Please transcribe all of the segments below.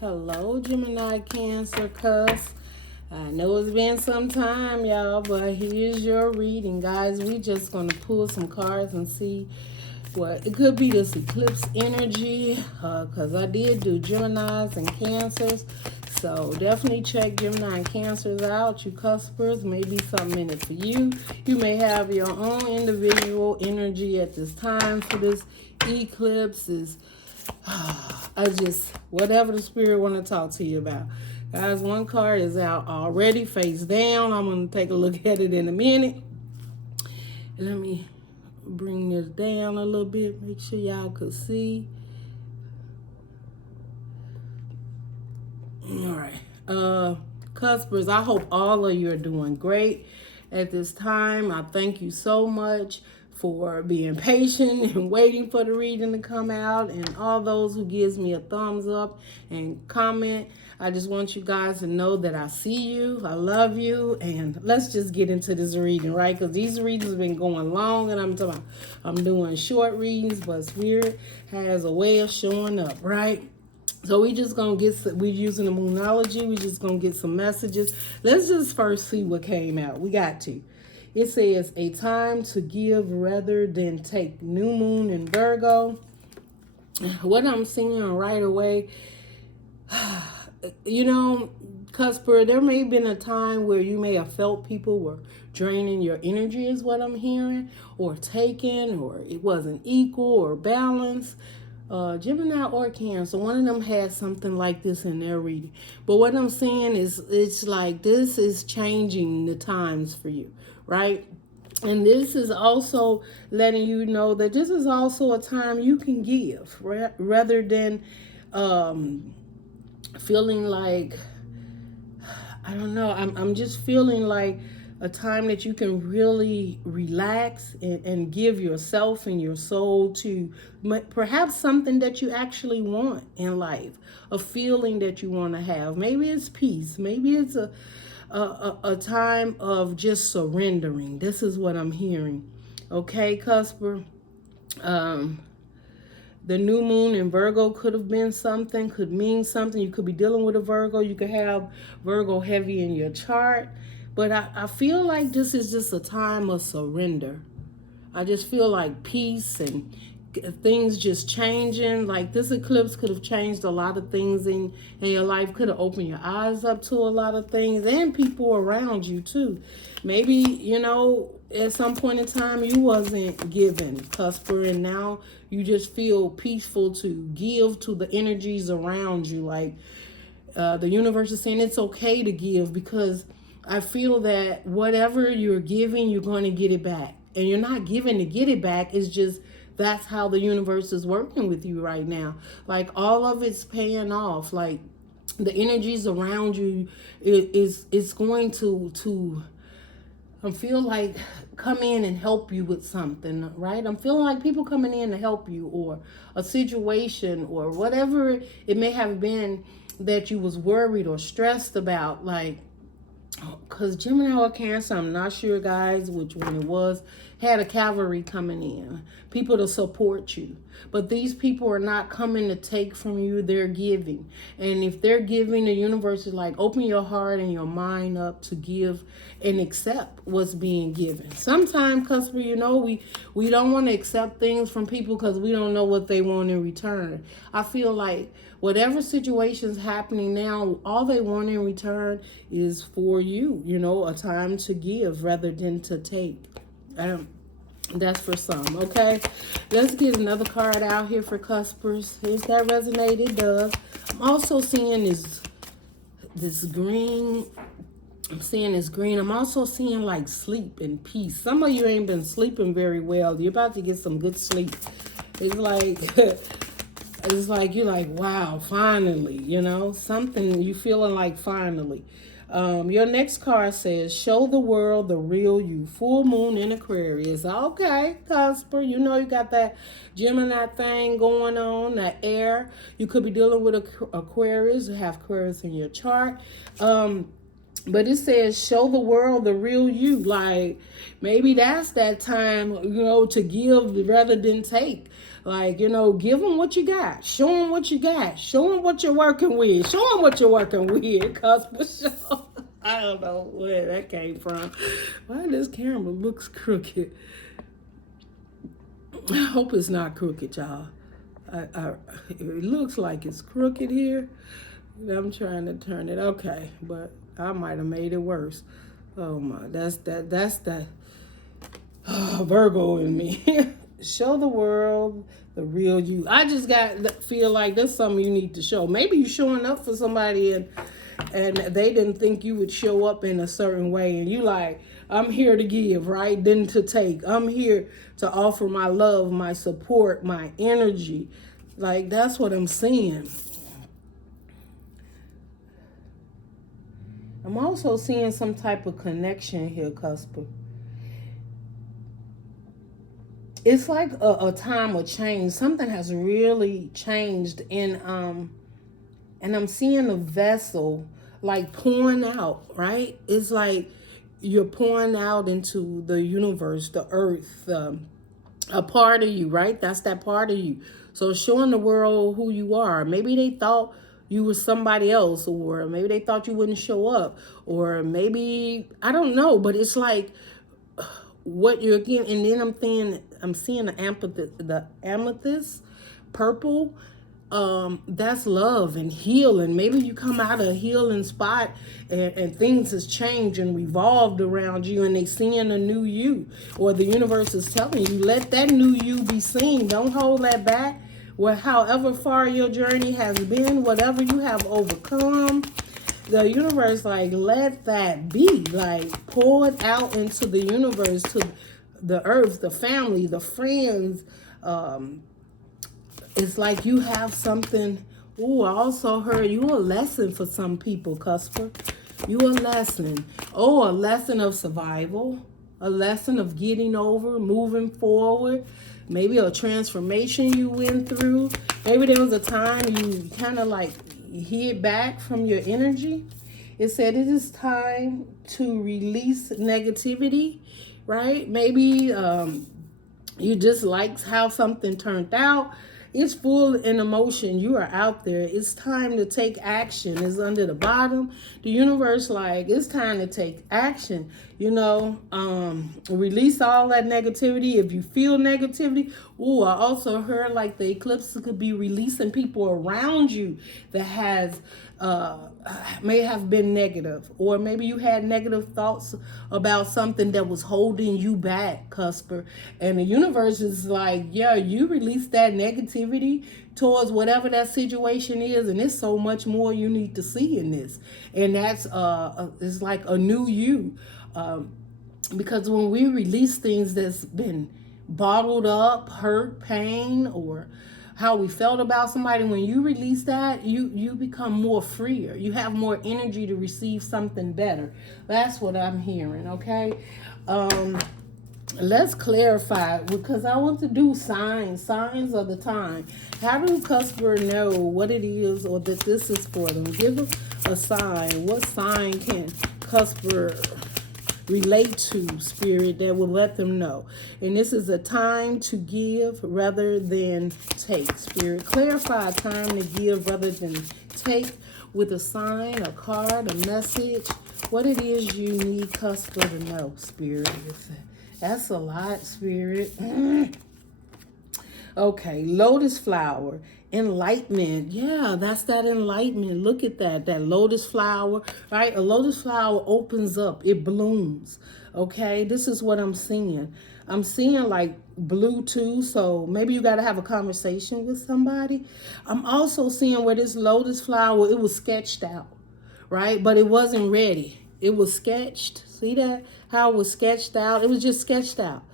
Hello, Gemini, Cancer, Cusp. I know it's been some time, y'all, but here's your reading, guys. We just going to pull some cards and see what it could be. This eclipse energy, because I did do Geminis and Cancers. So definitely check Gemini and Cancers out. You Cuspers, maybe something in it for you. You may have your own individual energy at this time for this eclipse. Whatever the spirit want to talk to you about. Guys, one card is out already, face down. I'm going to take a look at it in a minute. Let me bring this down a little bit, make sure y'all could see. All right. Cuspers, I hope all of you are doing great at this time. I thank you so much for being patient and waiting for the reading to come out, and all those who gives me a thumbs up and comment. I just want you guys to know that I see you, I love you, and let's just get into this reading, right? Because these readings have been going long, and I'm doing short readings, but Spirit has a way of showing up, right? So we just gonna we're using the Moonology. We just gonna get some messages. Let's just first see what came out. We got to. It says, a time to give rather than take. New moon in Virgo. What I'm seeing right away, you know, Cusper, there may have been a time where you may have felt people were draining your energy is what I'm hearing, or taking, or it wasn't equal or balanced. Gemini or Cancer, one of them had something like this in their reading. But what I'm saying is, it's like this is changing the times for you, right? And this is also letting you know that this is also a time you can give, rather than feeling like, I don't know, I'm just feeling like a time that you can really relax and give yourself and your soul to perhaps something that you actually want in life, a feeling that you want to have. Maybe it's peace. Maybe it's a time of just surrendering. This is what I'm hearing. Okay, Cusper? The new moon in Virgo could have been something, could mean something. You could be dealing with a Virgo. You could have Virgo heavy in your chart. But I feel like this is just a time of surrender. I just feel like peace and things just changing. Like this eclipse could have changed a lot of things in your life. Could have opened your eyes up to a lot of things and people around you too. Maybe, you know, at some point in time you wasn't giving, Cusper, and now you just feel peaceful to give to the energies around you. Like the universe is saying it's okay to give, because I feel that whatever you're giving, you're going to get it back. And you're not giving to get it back. It's just that's how the universe is working with you right now. Like all of it's paying off. Like the energies around you is going to I feel like come in and help you with something, right? I'm feeling like people coming in to help you, or a situation, or whatever it may have been that you was worried or stressed about. Like, because Gemini or Cancer, I'm not sure, guys, which one it was, had a cavalry coming in, people to support you. But these people are not coming to take from you, they're giving. And if they're giving, the universe is like, open your heart and your mind up to give and accept what's being given. Sometimes, Cusper, you know, we don't want to accept things from people because we don't know what they want in return. I feel like whatever situation's happening now, all they want in return is for you, you know, a time to give rather than to take. That's for some, okay? Let's get another card out here for Cuspers. If that resonated, it does. I'm also seeing this green. I'm seeing this green. I'm also seeing like sleep and peace. Some of you ain't been sleeping very well. You're about to get some good sleep. It's like you're like, wow, finally, you know, something you feeling like finally. Your next card says, show the world the real you. Full moon in Aquarius. Okay, Cusper, you know you got that Gemini thing going on, that air. You could be dealing with Aquarius. You have Aquarius in your chart. But it says, show the world the real you. Like, maybe that's that time, you know, to give rather than take. Like, you know, give them what you got. Show them what you got. Show them what you're working with. Show them what you're working with. Cusp. I don't know where that came from. Why this camera looks crooked? I hope it's not crooked, y'all. It looks like it's crooked here. I'm trying to turn it. Okay, but I might have made it worse. Oh my, that's that Virgo in me. Show the world the real you. I just feel like that's something you need to show. Maybe you're showing up for somebody and they didn't think you would show up in a certain way, and you like, I'm here to give, right? Then to take. I'm here to offer my love, my support, my energy. Like, that's what I'm seeing. I'm also seeing some type of connection here, Cusper. It's like a time of change. Something has really changed and I'm seeing a vessel like pouring out, right? It's like you're pouring out into the universe, the earth, a part of you, right? That's that part of you. So showing the world who you are. Maybe they thought you were somebody else, or maybe they thought you wouldn't show up, or maybe, I don't know, but it's like what you're getting. And then I'm seeing the amethyst purple. That's love and healing. Maybe you come out of a healing spot and things has changed and revolved around you, and they seeing a new you, or the universe is telling you, let that new you be seen. Don't hold that back. Well, however far your journey has been, whatever you have overcome, the universe, like, let that be. Like, pour it out into the universe, to the earth, the family, the friends. It's like you have something. Ooh, I also heard you a lesson for some people, Cusper. You a lesson. Oh, a lesson of survival. A lesson of getting over, moving forward. Maybe a transformation you went through. Maybe there was a time you kind of like hid back from your energy. It said it is time to release negativity, right? Maybe you just liked how something turned out. It's full in emotion. You are out there. It's time to take action. It's under the bottom. The universe, like, it's time to take action. You know, release all that negativity. If you feel negativity, ooh, I also heard like the eclipse could be releasing people around you that has may have been negative, or maybe you had negative thoughts about something that was holding you back, Cusper, and the universe is like, yeah, you release that negativity towards whatever that situation is, and there's so much more you need to see in this, and that's it's like a new you, because when we release things that's been bottled up, hurt, pain, or how we felt about somebody, when you release that, you become more freer. You have more energy to receive something better. That's what I'm hearing, okay? Let's clarify, because I want to do signs of the time. How do Cusper know what it is, or that this is for them? Give them a sign. What sign can Cusper relate to, Spirit, that will let them know? And this is a time to give rather than take, Spirit. Clarify, a time to give rather than take, with a sign, a card, a message, what it is you need Cusper to know, Spirit. That's a lot, Spirit. Okay, lotus flower, enlightenment. Yeah, that's that enlightenment. Look at that lotus flower, right? A lotus flower opens up, it blooms. Okay, this is what I'm seeing. I'm seeing like blue too, so maybe you got to have a conversation with somebody. I'm also seeing where this lotus flower, it was sketched out, right? But it wasn't ready. It was sketched. See that? How it was sketched out? It was just sketched out.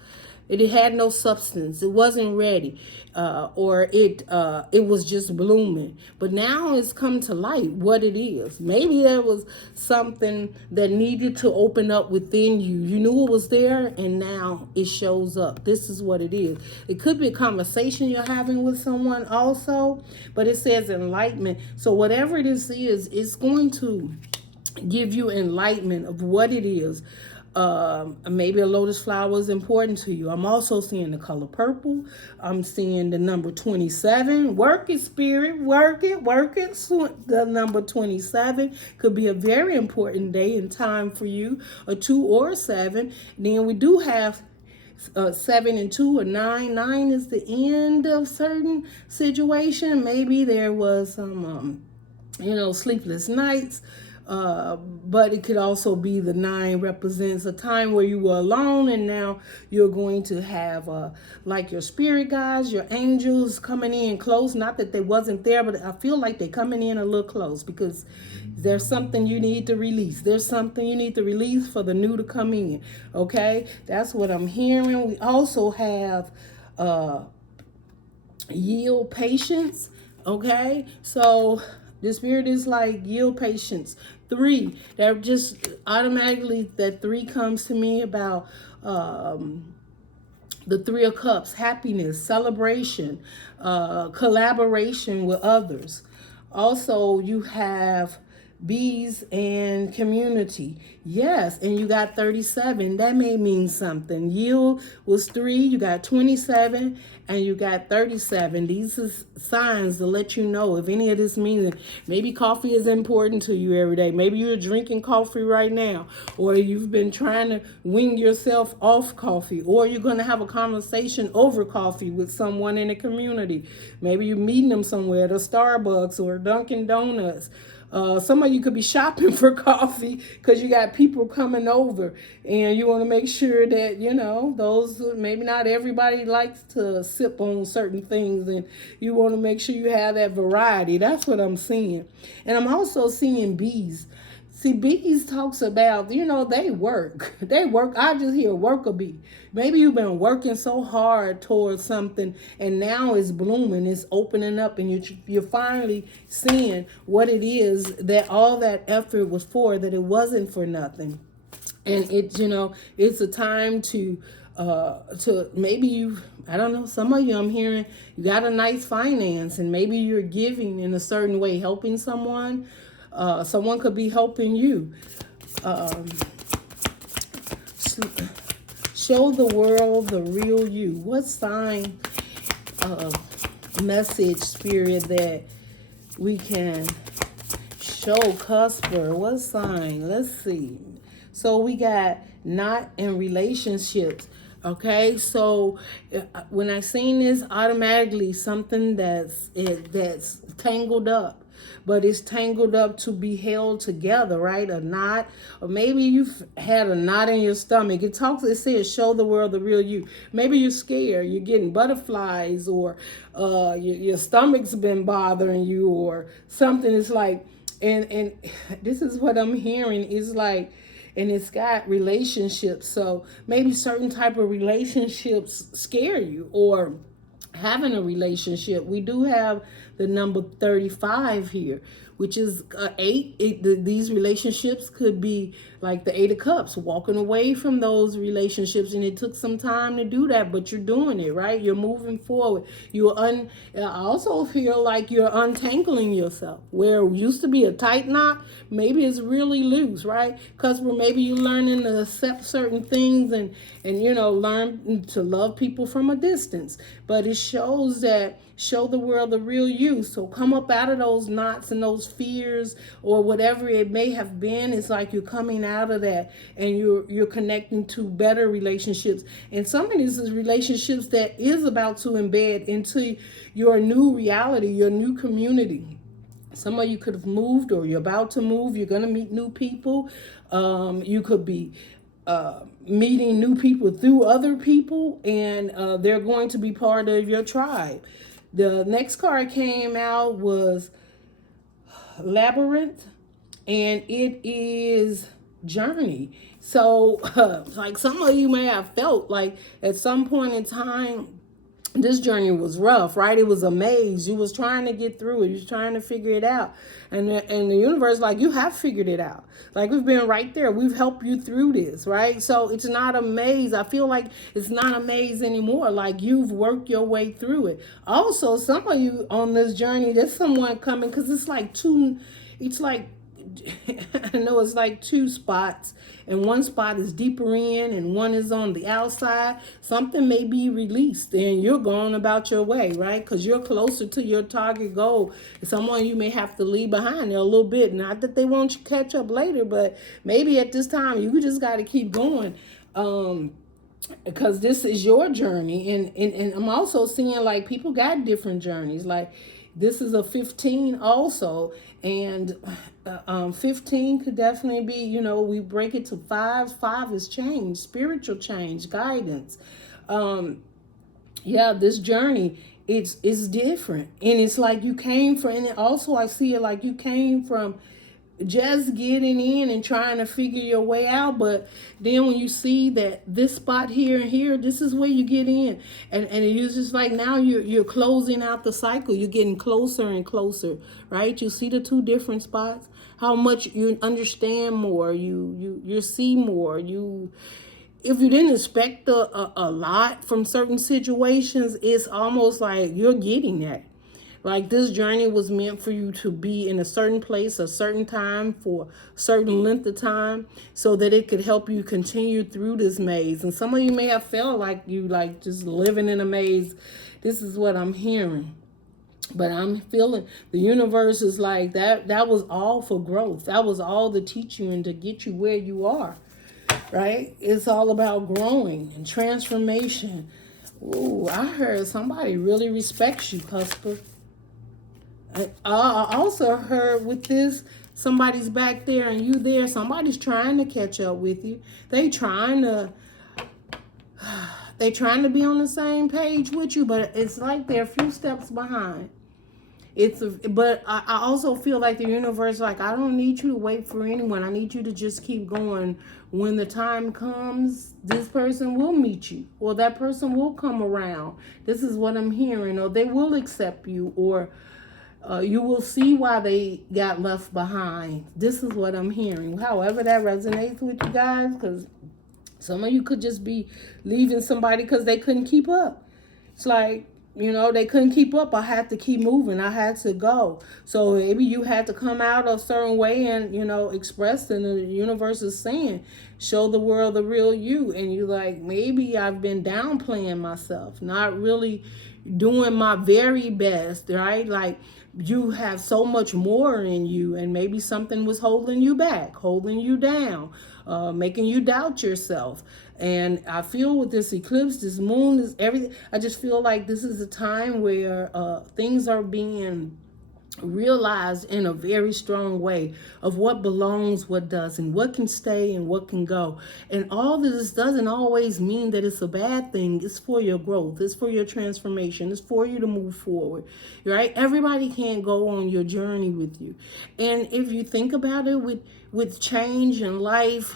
It had no substance. It wasn't ready, or it was just blooming. But now it's come to light what it is. Maybe there was something that needed to open up within you. You knew it was there, and now it shows up. This is what it is. It could be a conversation you're having with someone also, but it says enlightenment. So whatever this is, it's going to give you enlightenment of what it is. Maybe a lotus flower is important to you. I'm also seeing the color purple. I'm seeing the number 27. Work it, spirit. Work it, work it. So the number 27 could be a very important day and time for you, a 2 or a 7. Then we do have 7 and 2 or 9. 9 is the end of certain situation. Maybe there was some, sleepless nights. But it could also be the 9 represents a time where you were alone, and now you're going to have like your spirit guides, your angels coming in close. Not that they wasn't there, but I feel like they're coming in a little close because there's something you need to release. There's something you need to release for the new to come in. Okay, that's what I'm hearing. We also have yield patience. Okay, so the spirit is like yield patience. 3, that just automatically, that 3 comes to me about the 3 of Cups, happiness, celebration, collaboration with others. Also, you have bees and community. Yes, and you got 37. That may mean something. Yield was 3, you got 27, and you got 37. These are signs to let you know if any of this means. Maybe coffee is important to you every day. Maybe you're drinking coffee right now, or you've been trying to wing yourself off coffee, or you're going to have a conversation over coffee with someone in the community. Maybe you're meeting them somewhere at a Starbucks or Dunkin' Donuts. Some of you could be shopping for coffee because you got people coming over, and you want to make sure that, those, maybe not everybody likes to sip on certain things, and you want to make sure you have that variety. That's what I'm seeing. And I'm also seeing bees. See, bees talks about, they work. They work. I just hear worker bee. Maybe you've been working so hard towards something, and now it's blooming, it's opening up, and you're finally seeing what it is that all that effort was for, that it wasn't for nothing. And it's a time to maybe I don't know, some of you I'm hearing, you got a nice finance, and maybe you're giving in a certain way, helping someone. Someone could be helping you. Show the world the real you. What sign, message, spirit, that we can show Cusper? What sign? Let's see. So we got not in relationships. Okay, so when I seen this, automatically something that's tangled up. But it's tangled up to be held together, right? A knot, or maybe you've had a knot in your stomach. It says, show the world the real you. Maybe you're scared, you're getting butterflies, or your stomach's been bothering you, or something. It's like, and this is what I'm hearing, is like, and it's got relationships. So maybe certain type of relationships scare you, or having a relationship. We do have the number 35 here, which is 8. These relationships could be like the 8 of Cups, walking away from those relationships, and it took some time to do that, but you're doing it, right? You're moving forward. I also feel like you're untangling yourself. Where it used to be a tight knot, maybe it's really loose, right? Because maybe you're learning to accept certain things and learn to love people from a distance. But it shows that, show the world the real you. So come up out of those knots and those fears, or whatever it may have been. It's like you're coming out of that, and you're connecting to better relationships. And some of these is relationships that is about to embed into your new reality, your new community. Some of you could have moved, or you're about to move. You're going to meet new people. You could be meeting new people through other people, and they're going to be part of your tribe. The next card came out was Labyrinth, and it is Journey. So like some of you may have felt like at some point in time, this journey was rough, right? It was a maze. You was trying to get through it. You was trying to figure it out. And the universe, like, you have figured it out. Like, we've been right there. We've helped you through this, right? So it's not a maze. I feel like it's not a maze anymore. Like, you've worked your way through it. Also, some of you on this journey, there's someone coming, because it's like I know it's like two spots, and one spot is deeper in and one is on the outside. Something may be released and you're going about your way, right? Because you're closer to your target goal. Someone you may have to leave behind there a little bit. Not that they won't catch up later, but maybe at this time you just got to keep going. Because this is your journey, and I'm also seeing like people got different journeys. Like this is a 15 also, and 15 could definitely be, you know, we break it to 5 is change, spiritual change, guidance. Yeah, this journey, it's different, and it's like you came from, and also I see it like you came from just getting in and trying to figure your way out. But then when you see that this spot here and here, this is where you get in, and it's just like now you're closing out the cycle. You're getting closer and closer, right? You see the two different spots, how much you understand more, you see more. You, if you didn't expect a lot from certain situations, it's almost like you're getting that. Like this journey was meant for you to be in a certain place, a certain time, for a certain length of time, so that it could help you continue through this maze. And some of you may have felt like you like just living in a maze. This is what I'm hearing. But I'm feeling the universe is like that was all for growth. That was all to teach you and to get you where you are. Right? It's all about growing and transformation. Ooh, I heard somebody really respects you, Cusp. I also heard with this, somebody's back there and you there. Somebody's trying to catch up with you. They trying to be on the same page with you, but it's like they're a few steps behind. But I also feel like the universe, like, I don't need you to wait for anyone. I need you to just keep going. When the time comes, this person will meet you, or that person will come around. This is what I'm hearing, or they will accept you, or you will see why they got left behind. This is what I'm hearing. However that resonates with you guys, because some of you could just be leaving somebody because they couldn't keep up. It's like, you know, they couldn't keep up. I had to keep moving. I had to go. So maybe you had to come out a certain way and, you know, express, and the universe is saying, show the world the real you. And you like, maybe I've been downplaying myself, not really doing my very best, right? Like, you have so much more in you, and maybe something was holding you back, holding you down, making you doubt yourself. And I feel with this eclipse, this moon, is everything. I just feel like this is a time where things are being realized in a very strong way of what belongs, what doesn't, what can stay and what can go. And all this doesn't always mean that it's a bad thing. It's for your growth. It's for your transformation. It's for you to move forward, right? Everybody can't go on your journey with you. And if you think about it, with change in life,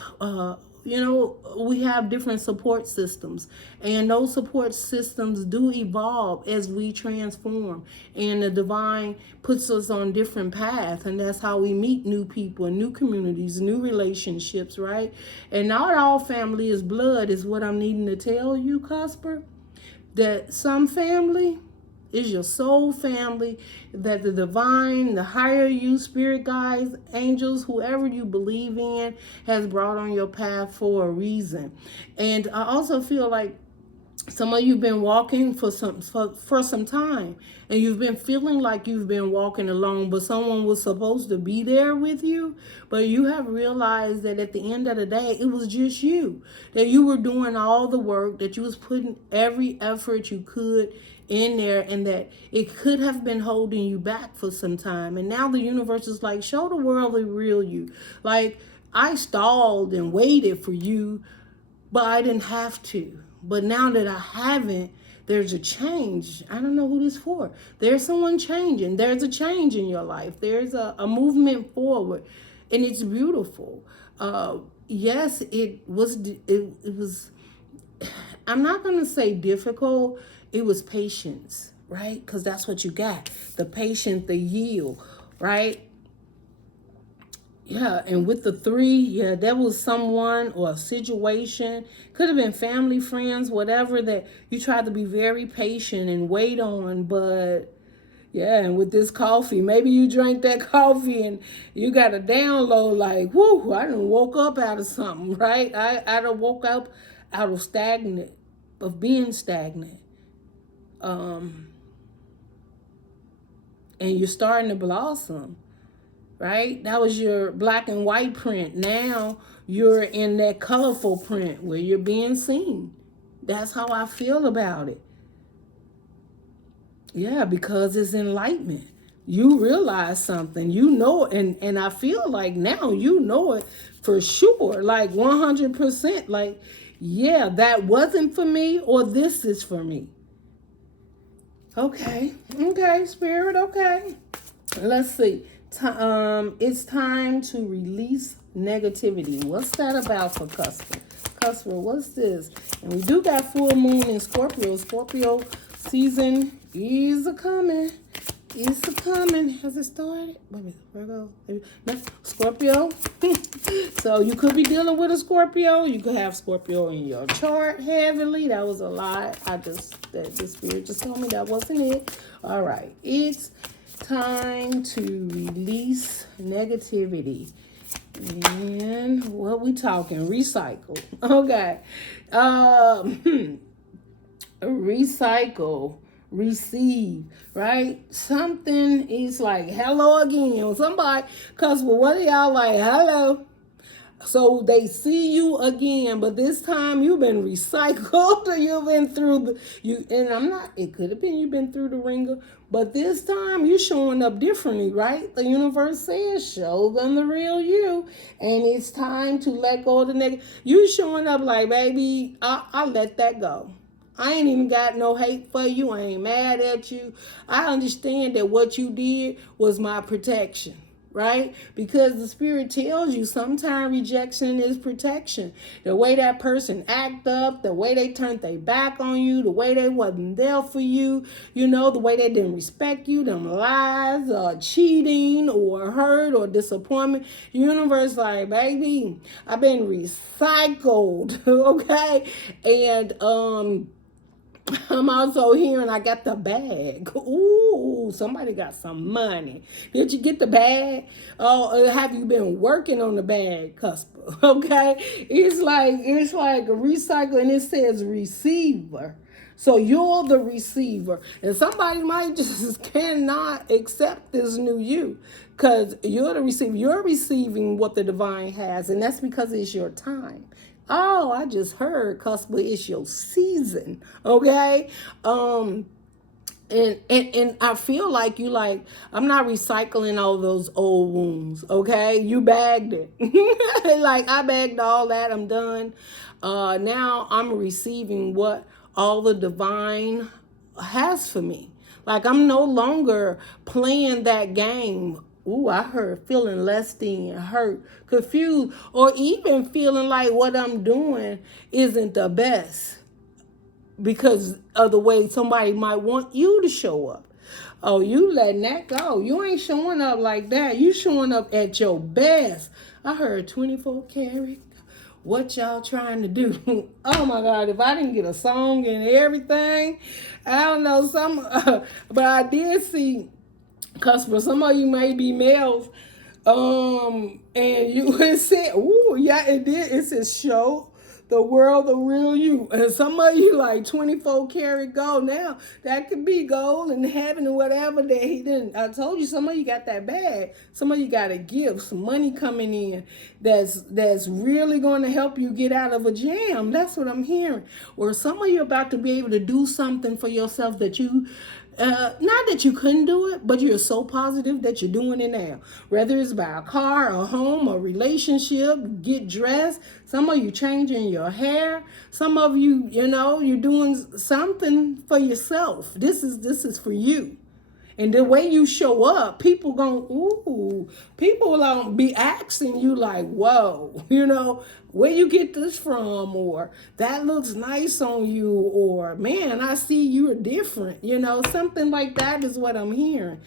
you know, we have different support systems, and those support systems do evolve as we transform, and the divine puts us on different paths, and that's how we meet new people and new communities, new relationships, right? And not all family is blood, is what I'm needing to tell you, Cusper, that some family is your soul family, that the divine, the higher you, spirit guides, angels, whoever you believe in, has brought on your path for a reason. And I also feel like some of you have been walking for some time, and you've been feeling like you've been walking alone, but someone was supposed to be there with you. But you have realized that at the end of the day, it was just you, that you were doing all the work, that you was putting every effort you could in there, and that it could have been holding you back for some time. And now the universe is like, show the world the real you. Like, I stalled and waited for you, but I didn't have to. But now that I haven't, there's a change. I don't know who this for. There's someone changing. There's a change in your life. There's a movement forward, and it's beautiful. Yes, it was, I'm not going to say difficult. It was patience, right? Because that's what you got. The patience, the yield, right? Yeah, and with the 3, yeah, there was someone or a situation, could have been family, friends, whatever, that you tried to be very patient and wait on, but Yeah, and with this coffee, maybe you drank that coffee and you got a download like, whoo, I done woke up out of something, right? I done woke up out of being stagnant. And you're starting to blossom, right? That was your black and white print. Now you're in that colorful print where you're being seen. That's how I feel about it. Yeah, because it's enlightenment. You realize something, you know it, and I feel like now you know it for sure, like 100%. Like, yeah, that wasn't for me, or this is for me. Okay, Spirit, okay. Let's see. It's time to release negativity. What's that about for Cusp? Cusp, what's this? And we do got full moon in Scorpio. Scorpio season is a-coming. It's a-coming. Has it started? Wait a minute. Virgo. No, Scorpio. So you could be dealing with a Scorpio. You could have Scorpio in your chart heavily. That was a lie. The Spirit just told me that wasn't it. All right. It's time to release negativity. And what we talking? Recycle. Okay. Recycle, receive, right? Something is like hello again. Somebody, cause what are y'all like? Hello. So they see you again, but this time you've been recycled. You've been through it could have been you've been through the ringer, but this time you're showing up differently, right? The universe says, show them the real you. And it's time to let go of the negative. You showing up like, baby, I'll let that go. I ain't even got no hate for you. I ain't mad at you. I understand that what you did was my protection. Right? Because the Spirit tells you sometimes rejection is protection. The way that person act up, the way they turned their back on you, the way they wasn't there for you, the way they didn't respect you, them lies or cheating or hurt or disappointment. Universe like, baby, I've been recycled, okay? And I'm also hearing I got the bag. Ooh, somebody got some money. Did you get the bag? Oh, have you been working on the bag, Cusp? Okay, it's like a recycle, and it says receiver. So you're the receiver, and somebody might just cannot accept this new you, because you're the receiver. You're receiving what the divine has, and that's because it's your time. Oh, I just heard, Cusp, it's your season, okay? And I feel like I'm not recycling all those old wounds, okay? You bagged it. Like, I bagged all that, I'm done. Now I'm receiving what all the divine has for me. Like, I'm no longer playing that game. Ooh, I heard feeling less than, hurt, confused, or even feeling like what I'm doing isn't the best because of the way somebody might want you to show up. Oh, you letting that go. You ain't showing up like that. You showing up at your best. I heard 24 karat. What y'all trying to do? Oh my God, if I didn't get a song and everything, I don't know, but I did see, Cusp, some of you may be males, and it said, ooh, yeah, it did. It says, show the world the real you. And some of you like 24 karat gold. Now that could be gold in heaven and whatever that he didn't. I told you, some of you got that bag. Some of you got a gift, some money coming in that's really going to help you get out of a jam. That's what I'm hearing. Or some of you about to be able to do something for yourself that you not that you couldn't do it, but you're so positive that you're doing it now. Whether it's buy a car, a home, a relationship, get dressed. Some of you changing your hair. Some of you, you're doing something for yourself. This is for you. And the way you show up, people people will be asking you like, whoa, where you get this from? Or that looks nice on you. Or, man, I see you're different. Something like that is what I'm hearing.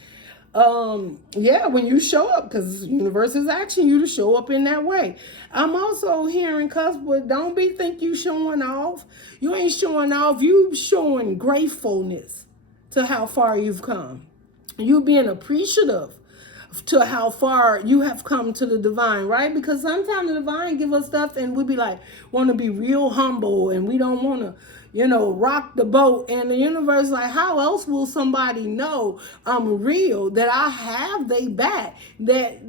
Yeah, when you show up, because the universe is asking you to show up in that way. I'm also hearing, Cusp, but don't think you showing off. You ain't showing off. You showing gratefulness to how far you've come. You being appreciative to how far you have come to the divine, right? Because sometimes the divine give us stuff and we be like, want to be real humble and we don't want to, rock the boat. And the universe like, how else will somebody know I'm real, that I have they back, that,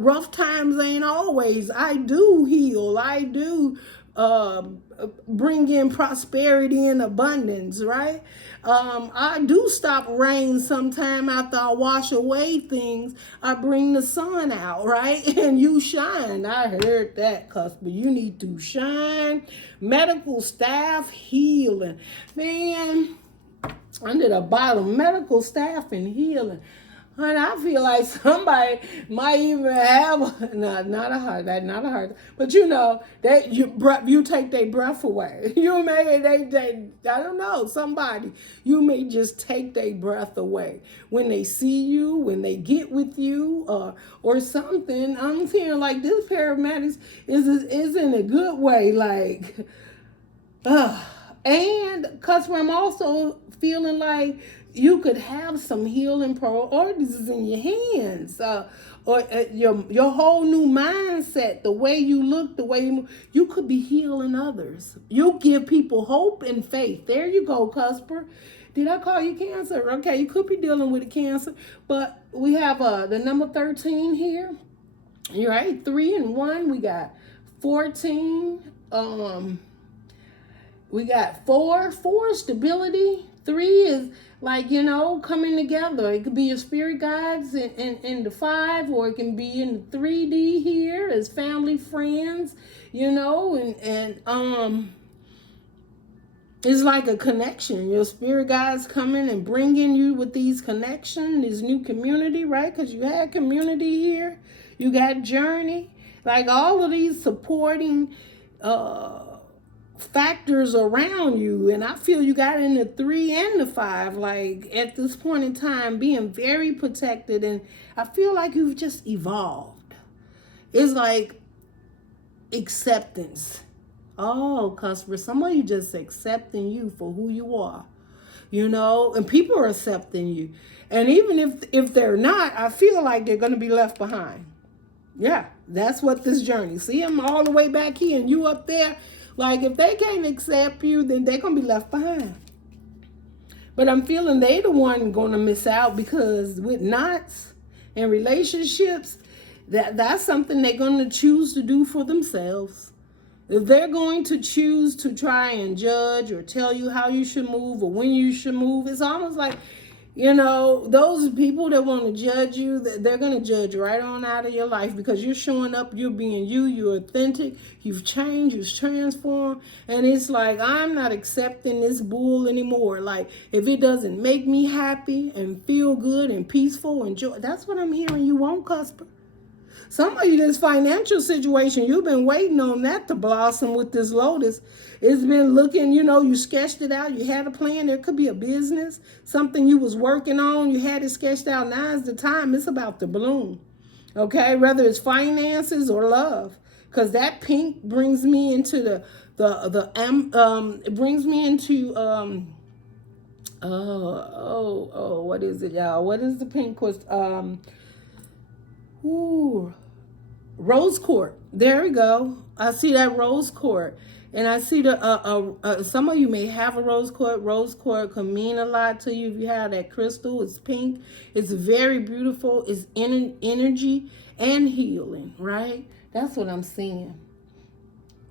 rough times ain't always. I do heal. I do bring in prosperity and abundance, right? I do stop rain sometime after I wash away things. I bring the sun out, right? And you shine. I heard that, Cusp. You need to shine. Medical staff healing. Man, under the bottom, medical staff and healing. And I feel like somebody might even have not a heart, but that you take their breath away. You may they I don't know, somebody, you may just take their breath away when they see you, when they get with you, or something. I'm feeling like this paramedics is in a good way, like, and because I'm also feeling like you could have some healing priorities in your hands, or your whole new mindset, the way you look, the way you could be healing others. You give people hope and faith. There you go, Cusper. Did I call you Cancer? Okay, you could be dealing with a Cancer, but we have the number 13 here. You're right, 3 and 1. We got 14. We got 4 stability. 3 is like, coming together. It could be your spirit guides in the 5, or it can be in the 3D here as family, friends, and it's like a connection. Your spirit guides coming and bringing you with these connections, this new community, right? Because you had community here. You got journey. Like all of these supporting factors around you, and I feel you got in the 3 and the 5, like at this point in time being very protected, and I feel like you've just evolved. It's like acceptance. Oh, customer, somebody just accepting you for who you are, and people are accepting you, and even if they're not, I feel like they're going to be left behind. Yeah, that's what this journey. See them all the way back here and you up there. Like, if they can't accept you, then they're going to be left behind. But I'm feeling they the one going to miss out, because with knots and relationships, that's something they're going to choose to do for themselves. If they're going to choose to try and judge or tell you how you should move or when you should move, it's almost like, those people that want to judge you, they're going to judge right on out of your life, because you're showing up, you're being you, you're authentic, you've changed, you've transformed, and it's like, I'm not accepting this bull anymore. Like, if it doesn't make me happy and feel good and peaceful and joy, that's what I'm hearing you want, Cusper. Some of you, this financial situation, you've been waiting on that to blossom with this Lotus. It's been looking, you sketched it out. You had a plan. There could be a business, something you was working on. You had it sketched out. Now is the time. It's about to bloom, okay? Whether it's finances or love, because that pink brings me into it brings me into what is it, y'all? What is the pink? Rose Court. There we go. I see that Rose Court. And I see some of you may have a Rose Court. Rose Court can mean a lot to you if you have that crystal. It's pink. It's very beautiful. It's energy and healing, right? That's what I'm seeing.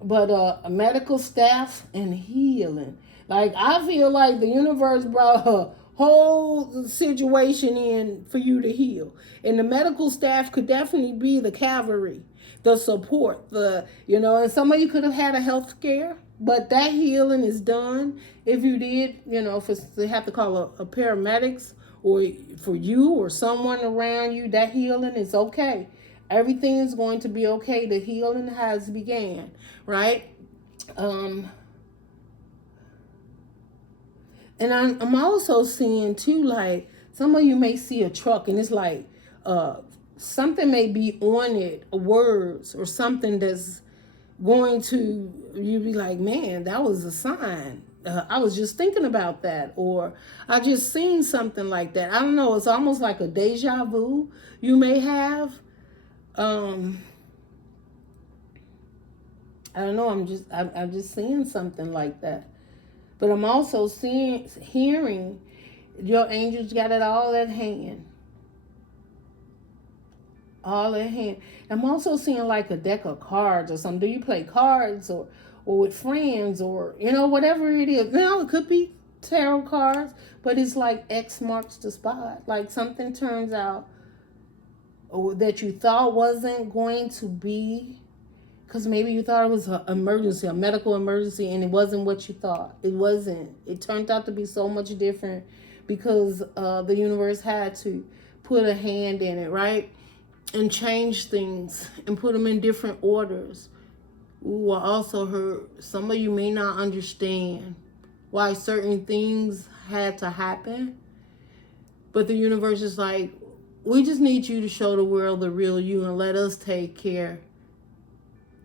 But a medical staff and healing. Like, I feel like the universe brought her whole situation in for you to heal. And the medical staff could definitely be the cavalry, the support, and some of you could have had a health scare, but that healing is done. If you did, if they have to call a paramedics, or for you or someone around you, that healing is okay. Everything is going to be okay. The healing has began, right? And I'm also seeing too, like, some of you may see a truck and it's like something may be on it, words or something that's going to, you be like, man, that was a sign. I was just thinking about that, or I just seen something like that. I don't know. It's almost like a deja vu you may have. Um, I don't know. I'm just seeing something like that. But I'm also hearing your angels got it all at hand. All at hand. I'm also seeing like a deck of cards or something. Do you play cards or with friends or, whatever it is? It could be tarot cards, but it's like X marks the spot. Like something turns out that you thought wasn't going to be, because maybe you thought it was an emergency, a medical emergency, and it wasn't what you thought. It wasn't. It turned out to be so much different because the universe had to put a hand in it, right? And change things and put them in different orders. Ooh, I also heard some of you may not understand why certain things had to happen. But the universe is like, we just need you to show the world the real you and let us take care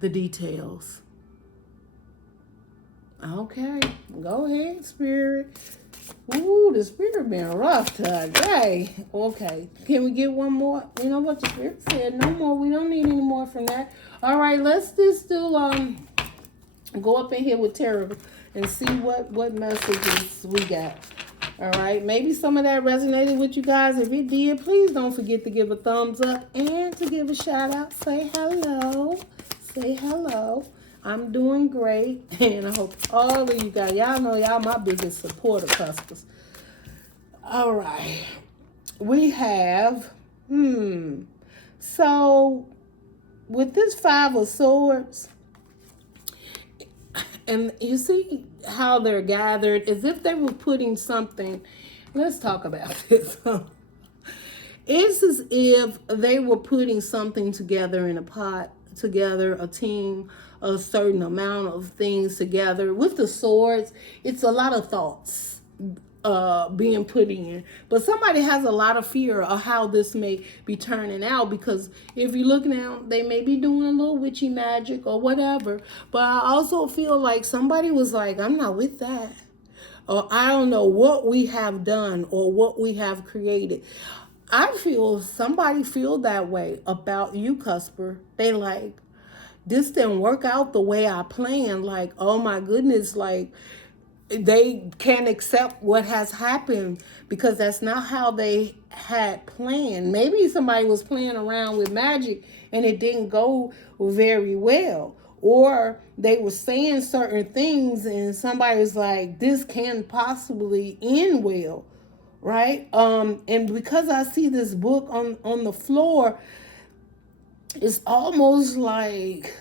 the details. Okay, go ahead, Spirit. Ooh, the Spirit been rough today. Okay, can we get one more? You know what the Spirit said? No more. We don't need any more from that. All right, let's just do go up in here with tarot and see what messages we got. All right, maybe some of that resonated with you guys. If it did, please don't forget to give a thumbs up and to give a shout out. Say hello. Say hello. I'm doing great, and I hope all of you guys, y'all know y'all my biggest supporter, Cuspers. All right, we have, so with this Five of Swords, and you see how they're gathered as if they were putting something, let's talk about this. It's as if they were putting something together in a pot, together, a team, a certain amount of things together. With the swords, it's a lot of thoughts being put in. But somebody has a lot of fear of how this may be turning out, because if you look now, they may be doing a little witchy magic or whatever. But I also feel like somebody was like, I'm not with that. Or I don't know what we have done or what we have created. I feel somebody feel that way about you, Cusper. They like, this didn't work out the way I planned. Like, oh my goodness, like they can't accept what has happened because that's not how they had planned. Maybe somebody was playing around with magic and it didn't go very well. Or they were saying certain things and somebody was like, this can't possibly end well. Right? And because I see this book on the floor, it's almost like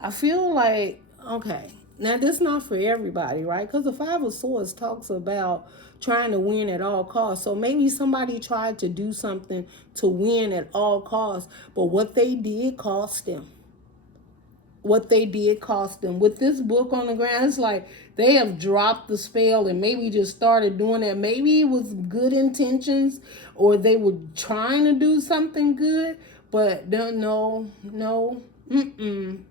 I feel like, okay, now this is not for everybody, right? Because the Five of Swords talks about trying to win at all costs. So maybe somebody tried to do something to win at all costs, but what they did cost them. What they did cost them. With this book on the ground, it's like they have dropped the spell and maybe just started doing that. Maybe it was good intentions or they were trying to do something good, but no, it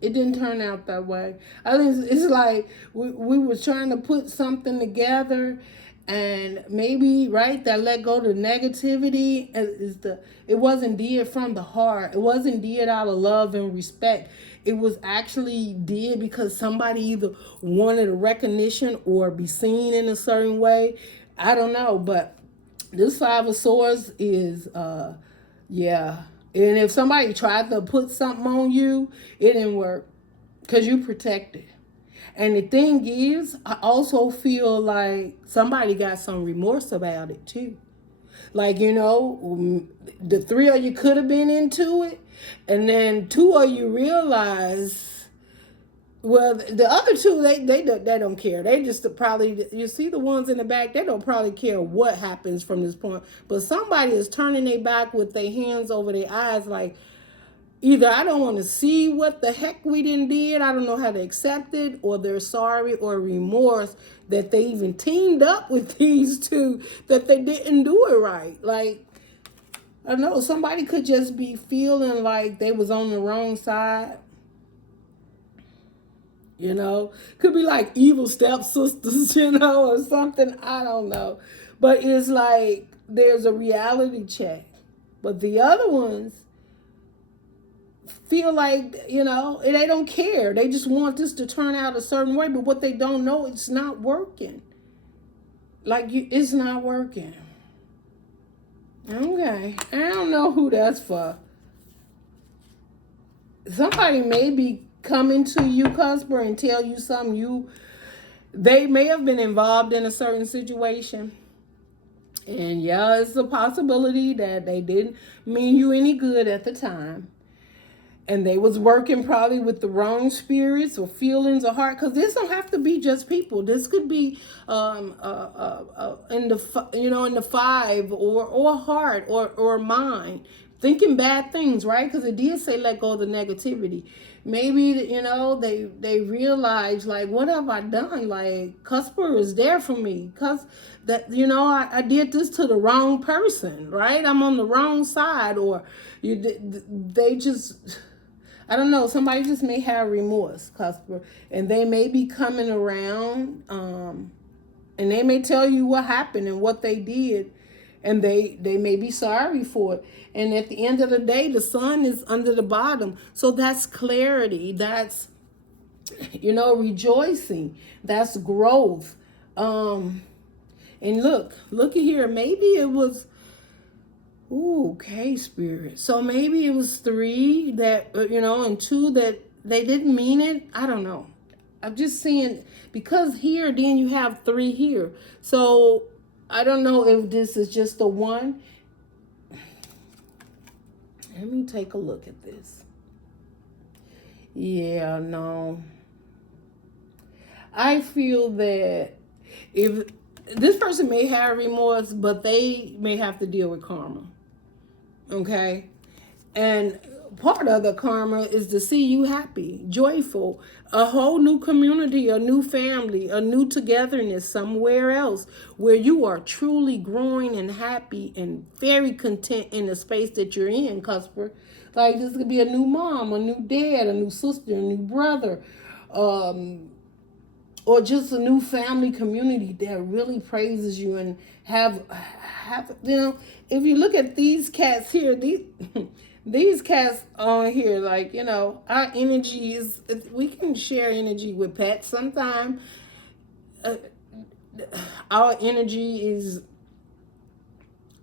didn't turn out that way. I think it's like we were trying to put something together, and maybe, right, that let go to negativity it wasn't did from the heart. It wasn't did out of love and respect. It was actually did because somebody either wanted a recognition or be seen in a certain way. I don't know, but this Five of Swords is yeah. And if somebody tried to put something on you, it didn't work because you protected. And the thing is, I also feel like somebody got some remorse about it too. Like, the three of you could have been into it, and then two of you realize, well, the other two, they don't care. They just probably, you see the ones in the back, they don't probably care what happens from this point. But somebody is turning their back with their hands over their eyes like, either I don't want to see what the heck we did, I don't know how to accept it, or they're sorry or remorse that they even teamed up with these two, that they didn't do it right. Like, I don't know, somebody could just be feeling like they was on the wrong side. you know. Could be like evil stepsisters, you know, or something. I don't know. But it's like there's a reality check. But the other ones feel like, you know, they don't care. They just want this to turn out a certain way. But what they don't know, it's not working. Like, it's not working. Okay. I don't know who that's for. Somebody may be coming to you, Cusper, and tell you something. They may have been involved in a certain situation. And yeah, it's a possibility that they didn't mean you any good at the time. And they was working probably with the wrong spirits or feelings or heart. Because this don't have to be just people. This could be in the five or heart or mind. Thinking bad things, right? Because it did say let go of the negativity. Maybe, you know, they realize, like, what have I done? Like, Cusper is there for me. That, you know, I did this to the wrong person, right? I'm on the wrong side. Or they just, I don't know, somebody just may have remorse, Cusper. And they may be coming around, and they may tell you what happened and what they did. And they may be sorry for it. And at the end of the day, the sun is under the bottom. So that's clarity. That's, you know, rejoicing. That's growth. And look at here. Maybe it was, okay, Spirit. So maybe it was 3 that, you know, and 2 that they didn't mean it. I don't know. I'm just saying, because here, then you have 3 here. So I don't know if this is just the one. Let me take a look at this. Yeah, no. I feel that if this person may have remorse, but they may have to deal with karma. Okay? And part of the karma is to see you happy, joyful, a whole new community, a new family, a new togetherness somewhere else where you are truly growing and happy and very content in the space that you're in, Cusper. Like, this could be a new mom, a new dad, a new sister, a new brother, or just a new family community that really praises you and have, you know, if you look at these cats here, these cats on here, like, you know, our energy is, we can share energy with pets sometimes. Our energy is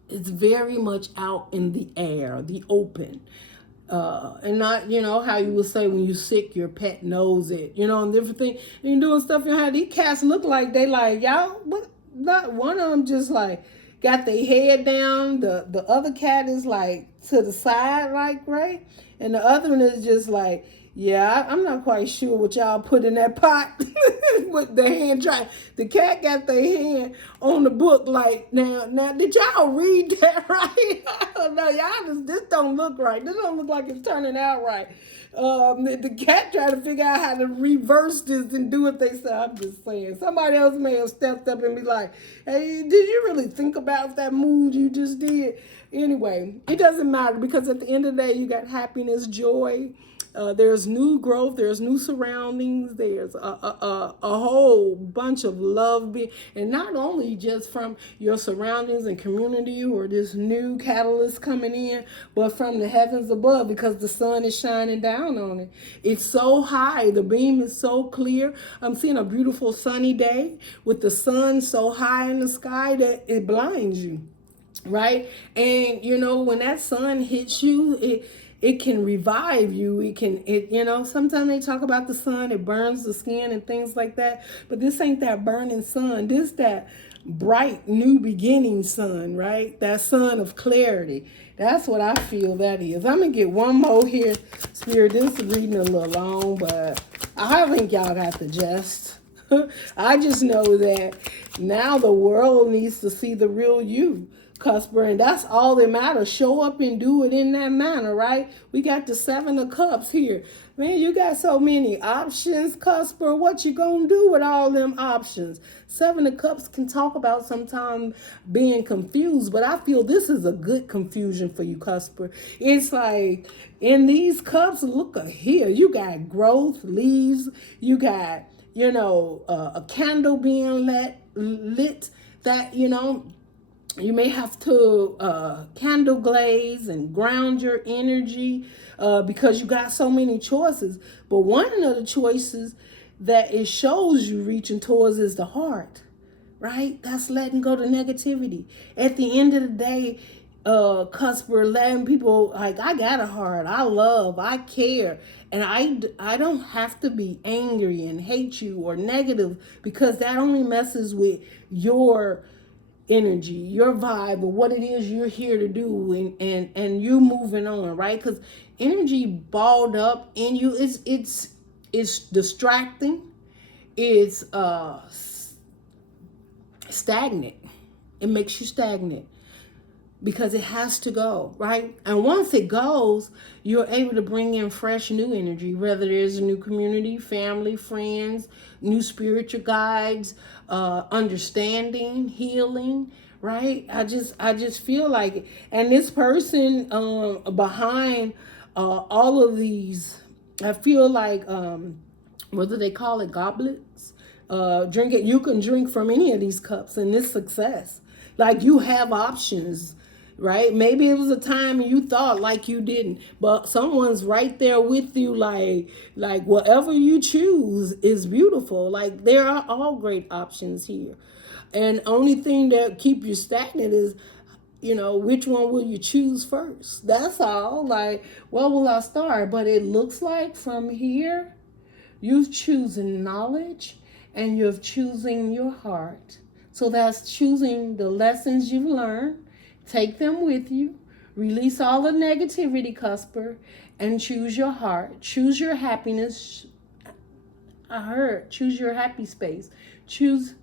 very much out in the air, the open. And not, you know, how you would say when you're sick, your pet knows it, you know, and different things. And you're doing stuff, you know, how these cats look like they like, y'all, what? Not one of them just like got their head down. The other cat is like to the side, like, right? And the other one is just like, yeah, I'm not quite sure what y'all put in that pot with the hand trying. The cat got their hand on the book like, now, did y'all read that right? No, y'all this don't look right. This don't look like it's turning out right. The cat trying to figure out how to reverse this and do what they said. I'm just saying. Somebody else may have stepped up and be like, hey, did you really think about that move you just did? Anyway, it doesn't matter because at the end of the day, you got happiness, joy. There's new growth. There's new surroundings. There's a whole bunch of love, and not only just from your surroundings and community or this new catalyst coming in, but from the heavens above because the sun is shining down on it. It's so high. The beam is so clear. I'm seeing a beautiful sunny day with the sun so high in the sky that it blinds you, right? And you know, when that sun hits you, it can revive you. You know, sometimes they talk about the sun, it burns the skin and things like that. But this ain't that burning sun. This that bright new beginning sun, right? That sun of clarity. That's what I feel that is. I'm going to get one more here, Spirit. This is reading a little long, but I think y'all got the gist. I just know that now the world needs to see the real you. Cusper, and that's all that matters. Show up and do it in that manner, right? We got the 7 of Cups here. Man, you got so many options, Cusper. What you gonna do with all them options? 7 of Cups can talk about sometimes being confused, but I feel this is a good confusion for you, Cusper. It's like in these cups, look here. You got growth, leaves. You got, a candle being lit that, you may have to candle glaze and ground your energy because you got so many choices. But one of the choices that it shows you reaching towards is the heart, right? That's letting go the negativity. At the end of the day, Cusper, letting people, like, I got a heart, I love, I care, and I don't have to be angry and hate you or negative, because that only messes with your energy, your vibe, or what it is you're here to do, and you moving on, right? Because energy balled up in you, it's distracting, it's stagnant. It makes you stagnant because it has to go, right? And once it goes, you're able to bring in fresh new energy, whether there's a new community, family, friends, new spiritual guides, understanding, healing, right? I just feel like it. And this person behind all of these, I feel like, what do they call it? Goblets? Drink it. You can drink from any of these cups, and this success. Like, you have options, right? Maybe it was a time you thought like you didn't, but someone's right there with you, like whatever you choose is beautiful. Like, there are all great options here. And only thing that keep you stagnant is, which one will you choose first? That's all. Like, where will I start? But it looks like from here, you've chosen knowledge and you're choosing your heart. So that's choosing the lessons you've learned, take them with you, release all the negativity, Cusper, and choose your heart. Choose your happiness. Choose your happy space. Choose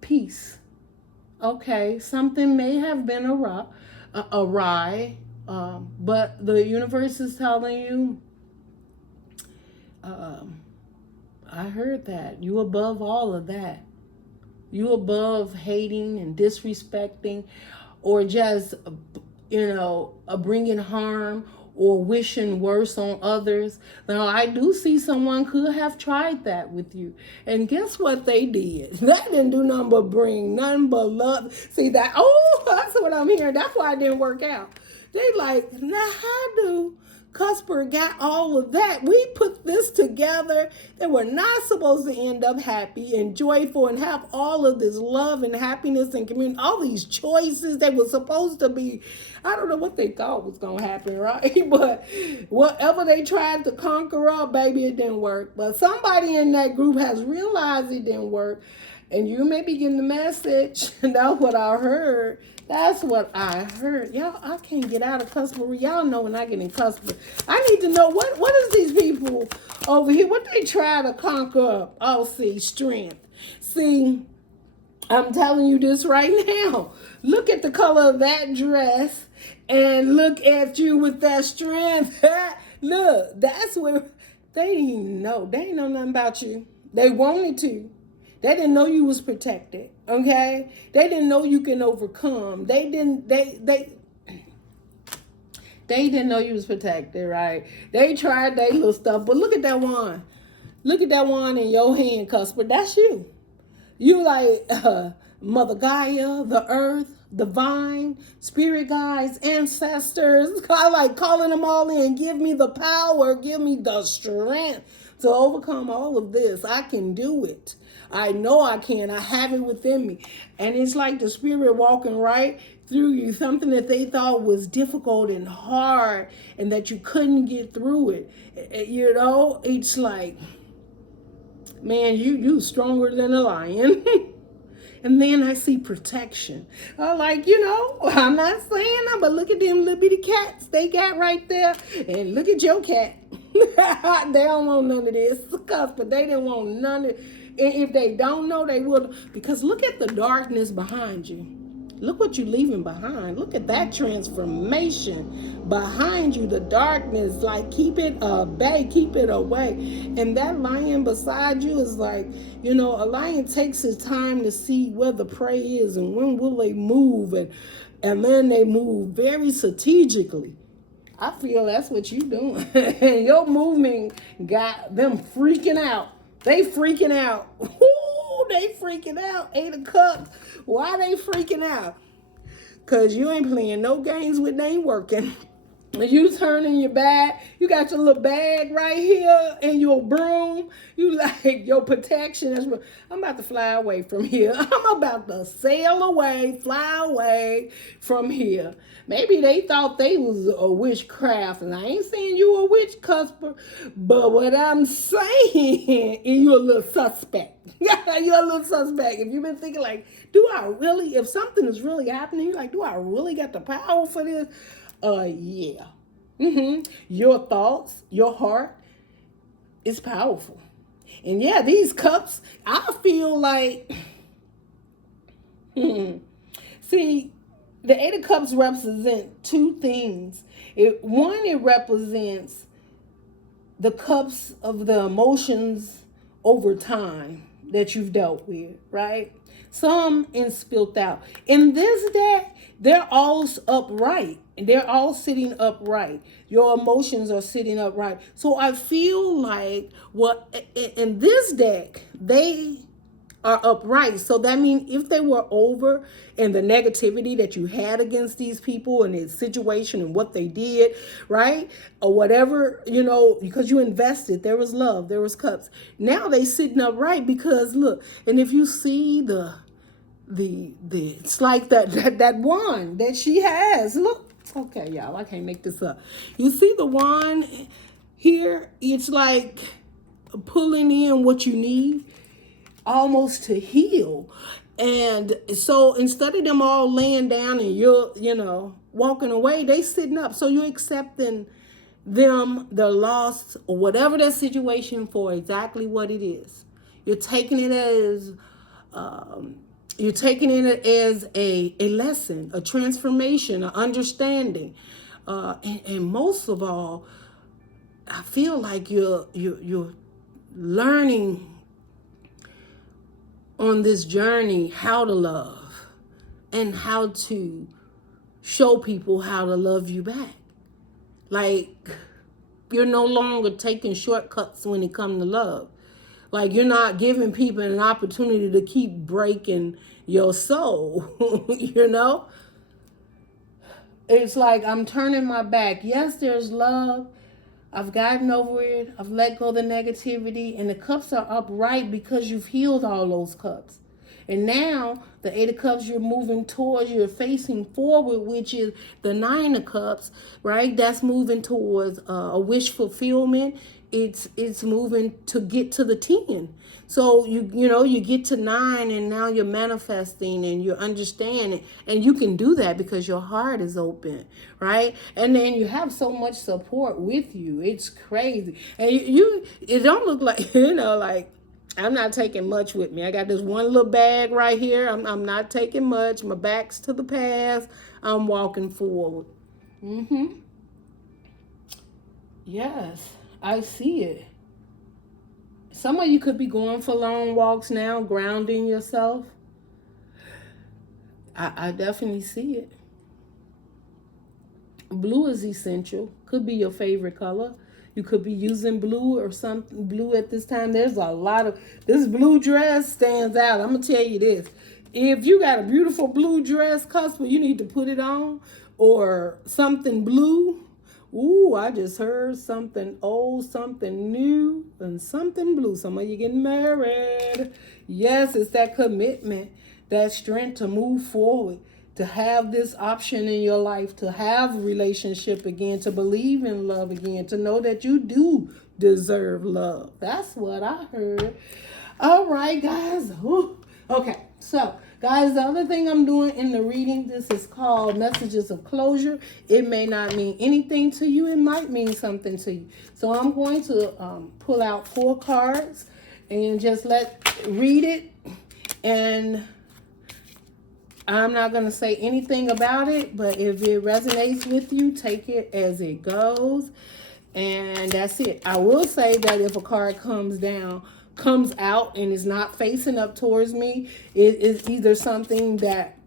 peace. Okay, something may have been awry, but the universe is telling you, I heard that. You above all of that. You above hating and disrespecting, or just, bringing harm or wishing worse on others. Now, I do see someone could have tried that with you. And guess what they did? That didn't do nothing but bring nothing but love. See that? Oh, that's what I'm hearing. That's why it didn't work out. They like, now how do Cusper got all of that? We put this together. They were not supposed to end up happy and joyful and have all of this love and happiness and community, all these choices. They were supposed to be, I don't know what they thought was going to happen, right? But whatever they tried to conquer up, baby, it didn't work. But somebody in that group has realized it didn't work. And you may be getting the message. That's what I heard. That's what I heard. Y'all, I can't get out of customer. Y'all know when I get in customer. I need to know what is these people over here, what they try to conquer up. Oh, see, strength. See, I'm telling you this right now. Look at the color of that dress and look at you with that strength. Look, that's where they didn't know. They didn't know nothing about you. They wanted to. They didn't know you was protected, okay? They didn't know you can overcome. They didn't know you was protected, right? They tried their little stuff, but look at that wand. Look at that wand in your hand, Cusper. That's you. You like Mother Gaia, the earth, divine, spirit guides, ancestors. I like calling them all in. Give me the power. Give me the strength to overcome all of this. I can do it. I know I can. I have it within me. And it's like the spirit walking right through you, something that they thought was difficult and hard and that you couldn't get through it. It's like, man, you stronger than a lion. And then I see protection. I'm not saying that, but look at them little bitty cats they got right there. And look at your cat. They don't want none of this. But they didn't want none of it. And if they don't know, they will. Because look at the darkness behind you. Look what you're leaving behind. Look at that transformation behind you. The darkness, like, keep it at bay, keep it away. And that lion beside you is like, you know, a lion takes his time to see where the prey is and when will they move. And then they move very strategically. I feel that's what you doing. Your movement got them freaking out. They freaking out. Ooh, they freaking out. 8 of Cups. Why they freaking out? Because you ain't playing no games with they ain't working. You turning your bag, you got your little bag right here and your broom. You like your protection. I'm about to fly away from here. I'm about to sail away, fly away from here. Maybe they thought they was a witchcraft, and I ain't saying you a witch, Cusper, but what I'm saying is you a little suspect. You're a little suspect. If you've been thinking like, do I really, if something is really happening, you're like, do I really got the power for this? Yeah. Your thoughts, your heart is powerful. And yeah, these cups, I feel like, see, the 8 of Cups represent two things. One, it represents the cups of the emotions over time that you've dealt with, right? Some in spilt out. In this deck, they're all upright. And they're all sitting upright. Your emotions are sitting upright. So I feel like in this deck, they are upright. So that means if they were over and the negativity that you had against these people and the situation and what they did, right? Or whatever, you know, because you invested, there was love, there was cups. Now they sitting upright because look, and if you see the it's like that wand that she has. Look, okay, y'all, I can't make this up. You see the wand here? It's like pulling in what you need almost to heal. And so instead of them all laying down and you're, you know, walking away, they sitting up. So you're accepting them, their loss, or whatever their situation for exactly what it is. You're taking it as a lesson, a transformation, an understanding, and most of all, I feel like you're learning on this journey how to love and how to show people how to love you back. Like, you're no longer taking shortcuts when it comes to love. Like, you're not giving people an opportunity to keep breaking your soul, you know? It's like I'm turning my back. Yes, there's love. I've gotten over it. I've let go of the negativity. And the cups are upright because you've healed all those cups. And now, the 8 of Cups, you're moving towards, you're facing forward, which is the 9 of Cups, right? That's moving towards a wish fulfillment. It's moving to get to the 10. So, you know, you get to 9 and now you're manifesting and you're understanding. And you can do that because your heart is open, right? And then you have so much support with you. It's crazy. And it don't look like, you know, like, I'm not taking much with me. I got this one little bag right here. I'm not taking much. My back's to the past. I'm walking forward. Yes, I see it. Some of you could be going for long walks now, grounding yourself. I definitely see it. Blue is essential. Could be your favorite color. You could be using blue or something blue at this time. There's a lot of, this blue dress stands out. I'm going to tell you this. If you got a beautiful blue dress, Cusp, you need to put it on, or something blue. Ooh, I just heard something old, something new, and something blue. Some of you getting married. Yes, it's that commitment, that strength to move forward, to have this option in your life, to have a relationship again, to believe in love again, to know that you do deserve love. That's what I heard. All right, guys. Ooh. Okay, so guys, the other thing I'm doing in the reading, this is called Messages of Closure. It may not mean anything to you. It might mean something to you. So I'm going to pull out 4 cards and just read it and I'm not going to say anything about it, but if it resonates with you, take it as it goes. And that's it. I will say that if a card comes out and is not facing up towards me, it is either something that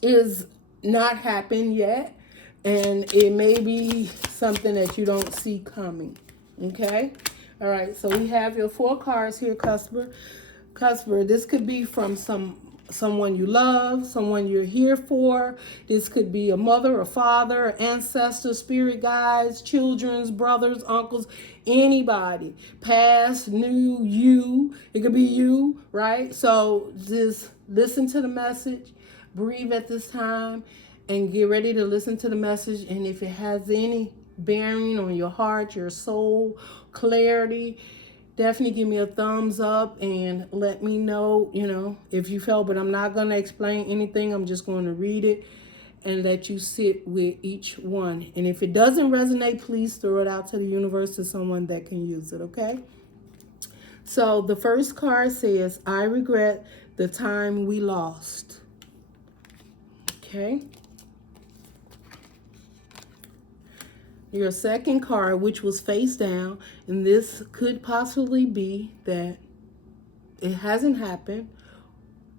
is not happened yet, and it may be something that you don't see coming. Okay? All right, so we have your 4 cards here, Cusper. Cusper, this could be from someone you love, someone you're here for. This could be a mother, a father, ancestor, spirit guides, children's, brothers, uncles, anybody. Past, new, you. It could be you, right? So just listen to the message, breathe at this time, and get ready to listen to the message. And if it has any bearing on your heart, your soul, clarity, definitely give me a thumbs up and let me know, if you felt. But I'm not going to explain anything. I'm just going to read it and let you sit with each one. And if it doesn't resonate, please throw it out to the universe, to someone that can use it, okay? So the first card says, I regret the time we lost. Okay. Your second card, which was face down, and this could possibly be that it hasn't happened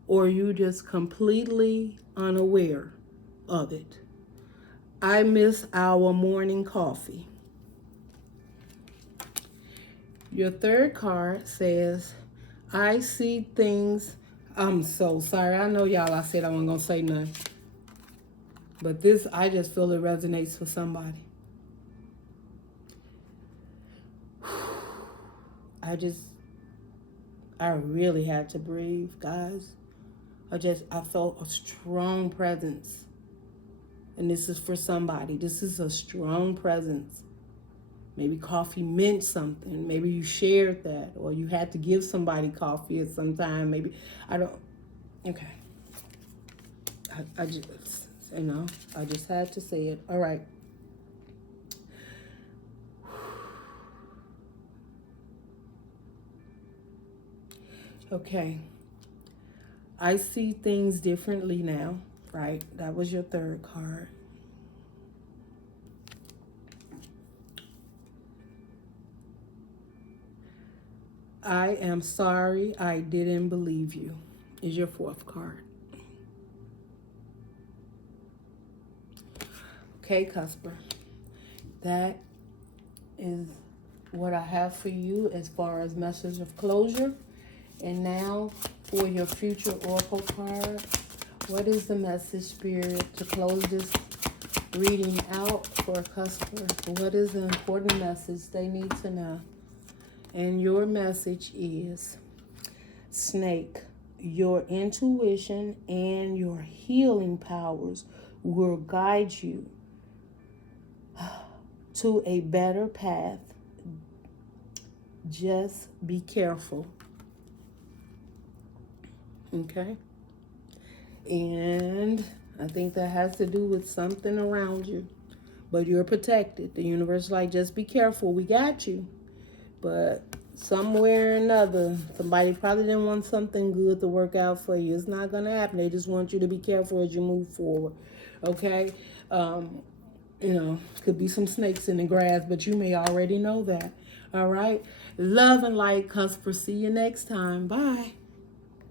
or you just completely unaware of it. I miss our morning coffee. Your third card says, I see things. I'm so sorry. I know y'all, I said I wasn't going to say nothing. But this, I just feel it resonates for somebody. I really had to breathe, guys. I felt a strong presence. And this is for somebody. This is a strong presence. Maybe coffee meant something. Maybe you shared that, or you had to give somebody coffee at some time. Maybe, okay. I just had to say it. All right. Okay. I see things differently now, right? That was your third card. I am sorry I didn't believe you is your fourth card. Okay, Cusper. That is what I have for you as far as message of closure. And now for your future oracle card. What is the message, Spirit, to close this reading out for Cusper? What is the important message they need to know? And your message is, Snake, your intuition and your healing powers will guide you to a better path. Just be careful. Okay? And I think that has to do with something around you. But you're protected. The universe is like, just be careful. We got you. But somewhere or another, somebody probably didn't want something good to work out for you. It's not going to happen. They just want you to be careful as you move forward. Okay? Could be some snakes in the grass, but you may already know that. All right? Love and light, Cusper. See you next time. Bye.